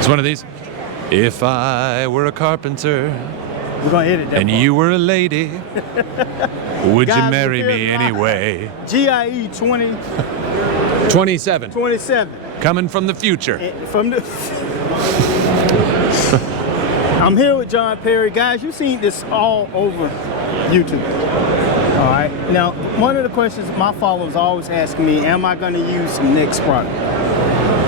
It's one of these. If I were a carpenter We're gonna edit that. and you were a lady, would you Guys, marry we're me here anyway? GIE 27. 27. Coming from the future. From the. I'm here with John Perry. Guys, you've seen this all over YouTube. All right. Now, one of the questions my followers always ask me, am I going to use some NEXT product?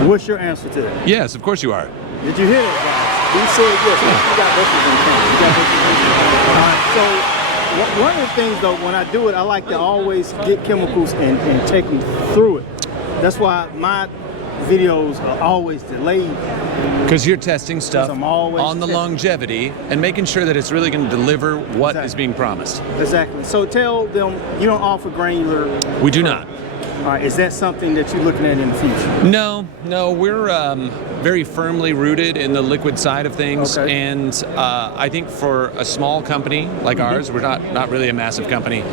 What's your answer to that? Yes, of course you are. Did you hear that, guys? We said yes. You got this on camera. You got this on camera. All right. So, one of the things, though, when I do it, I like to always get chemicals and take them through it. That's why my videos are always delayed. Because you're testing stuff I'm always on the testing. longevity and making sure that it's really going to deliver what is being promised. Exactly. So tell them you don't offer granular. We do not. All right. Is that something that you're looking at in the future? No, we're very firmly rooted in the liquid side of things, Okay. and I think for a small company like ours, we're not really a massive company.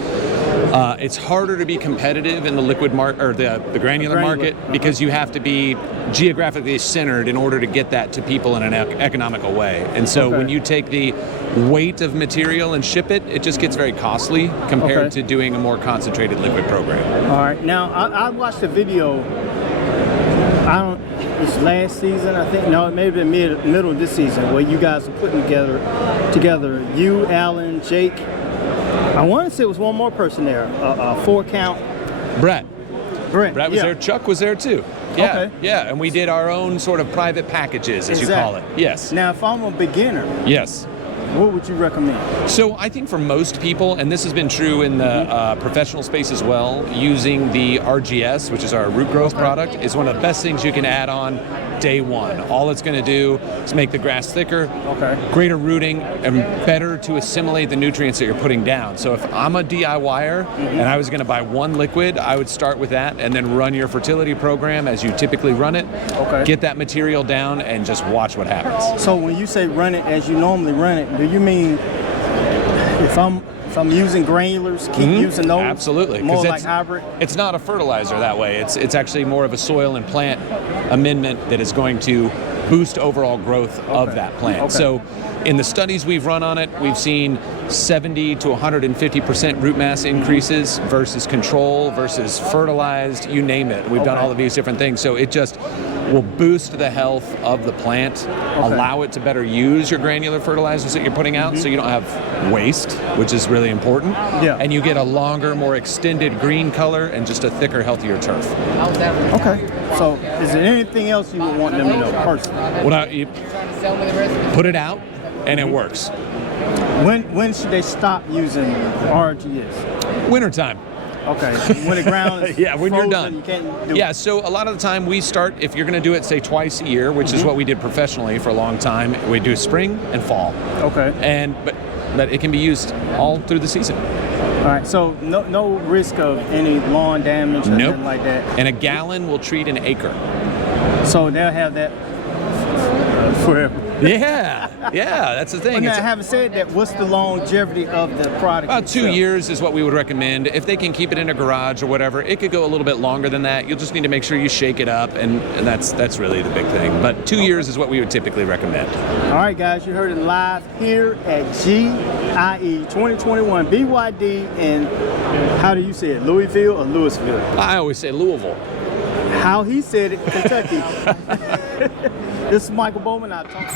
It's harder to be competitive in the liquid market or the granular market because you have to be geographically centered in order to get that to people in an economical way. And so when you take the weight of material and ship it, it just gets very costly compared to doing a more concentrated liquid program. All right. Now I watched a video. It's last season, I think. No, maybe the middle of this season, where you guys are putting together. You, Alan, Jake. I want to say it was one more person there. 4-count. Brett Brett was there. Chuck was there too. Yeah, Okay. yeah, and we did our own sort of private packages, as you call it. Yes. Now, if I'm a beginner, Yes. what would you recommend? So I think for most people, and this has been true in the professional space as well, using the RGS, which is our root growth product, is one of the best things you can add on day one. All it's going to do is make the grass thicker, greater rooting, and better to assimilate the nutrients that you're putting down. So if I'm a DIYer and I was going to buy one liquid, I would start with that and then run your fertility program as you typically run it, get that material down, and just watch what happens. So when you say run it as you normally run it, do you mean if I'm using granulars, keep using those? Absolutely. More like hybrid? It's not a fertilizer that way. It's actually more of a soil and plant amendment that is going to boost overall growth of that plant. So in the studies we've run on it, we've seen 70 to 150% root mass increases versus control versus fertilized, you name it. We've done all of these different things. So it just will boost the health of the plant, allow it to better use your granular fertilizers that you're putting out so you don't have waste, which is really important. And you get a longer, more extended green color and just a thicker, healthier turf. Okay. So is there anything else you would want them to know personally? You put it out and it works. When should they stop using RGS? Wintertime. Okay. When the ground is when you're frozen, done. you can't do it. So a lot of the time we start, if you're going to do it, say twice a year, which is what we did professionally for a long time, we do spring and fall. But it can be used all through the season. All right, so no risk of any lawn damage or anything like that? And a gallon will treat an acre. So they'll have that forever? Yeah, that's the thing. But now, having said that, what's the longevity of the product? About 2 years is what we would recommend. If they can keep it in a garage or whatever, it could go a little bit longer than that. You'll just need to make sure you shake it up, and that's really the big thing. But 2 years is what we would typically recommend. All right, guys, you heard it live here at GIE 2021 BYD in, how do you say it, Louisville or Louisville? I always say Louisville. How he said it, Kentucky. This is Michael Bowman. I'll talk.